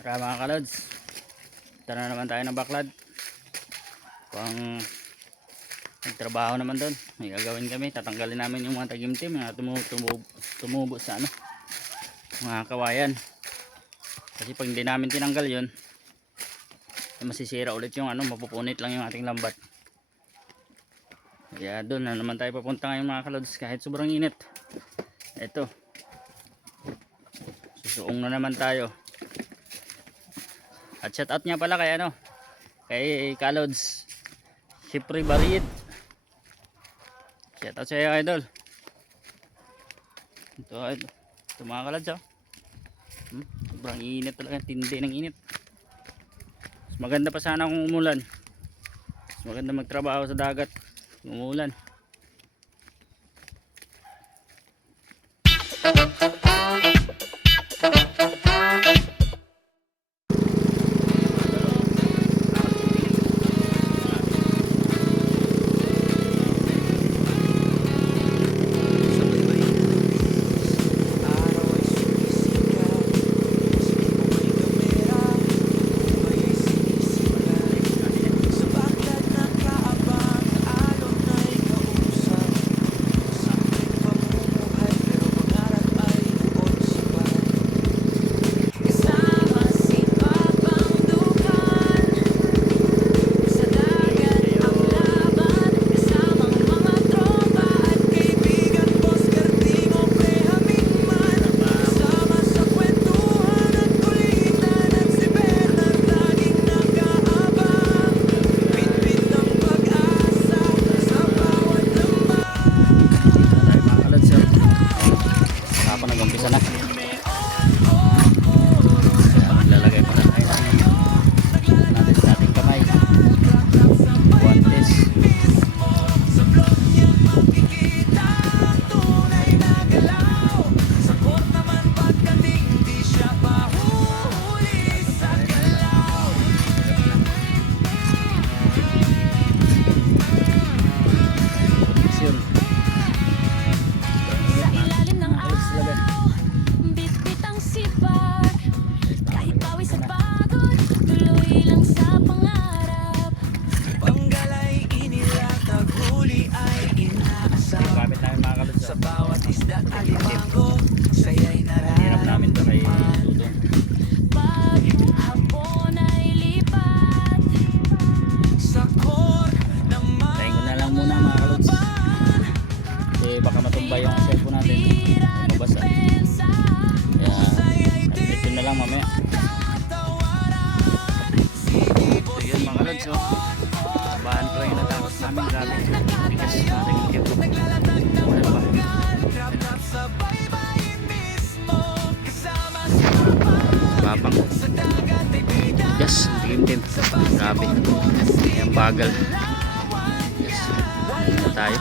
Tara mga kalods, tara naman tayo ng baklad. Pang nagtrabaho naman doon, may gagawin kami. Tatanggalin namin yung mga tagimtim na tumubo sa mga kawayan. Kasi pag hindi namin tinanggal yun, masisira ulit yung mapupunit lang yung ating lambat. Kaya doon na naman tayo papunta ngayon mga kalods, kahit sobrang init. Eto, susuong na naman tayo. At shout out niya pala kay kay Kalods Sipri Barid. Shout out sa iyo idol. Ito mga kalods sobrang init talaga, tindi ng init. Mas maganda pa sana kung umulan. Mas maganda magtrabaho sa dagat kung umulan. Baka matumbay yung cellphone natin, mabasa. Kaya ito na lang mamaya. So yun mga kalods, bahan ko lang yung natapos namin. Grabe, bigas natin yung tip. Wala pa. Babang bigas, tingin. Grabe, yung bagal. Yes, na tayo.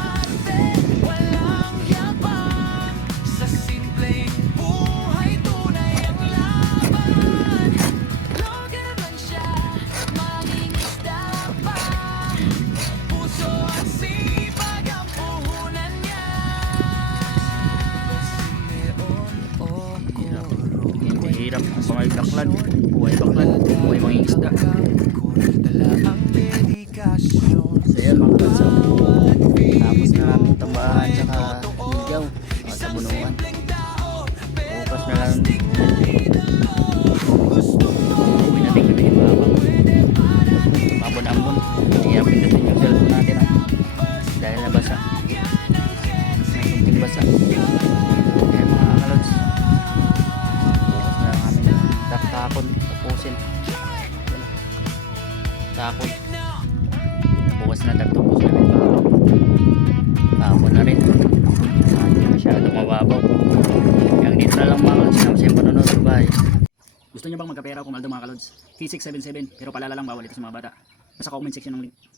Hirap pamay baklad, buhay baklad, buhay mga isda. So yan mga kalods, tapos na namin tambahan tsaka ligaw sa bunuan. Bukas na lang uwi natin kami yung mabon-ambon. Kaya pindutin yung cellphone natin dahil nabasa, nasunting basa. Kaya mga kalods, takon, tapusin takon, bukas na tagtapos namin tapon na rin, hindi masyadong mababaw. Kaya dito na lang mga kalods, naman sa yung panonood. Bye. Gusto nyo bang magkapera kung Aldo mga kalods? T677 pero palala lang, bawal ito sa mga bata. Nasa comment section ng link.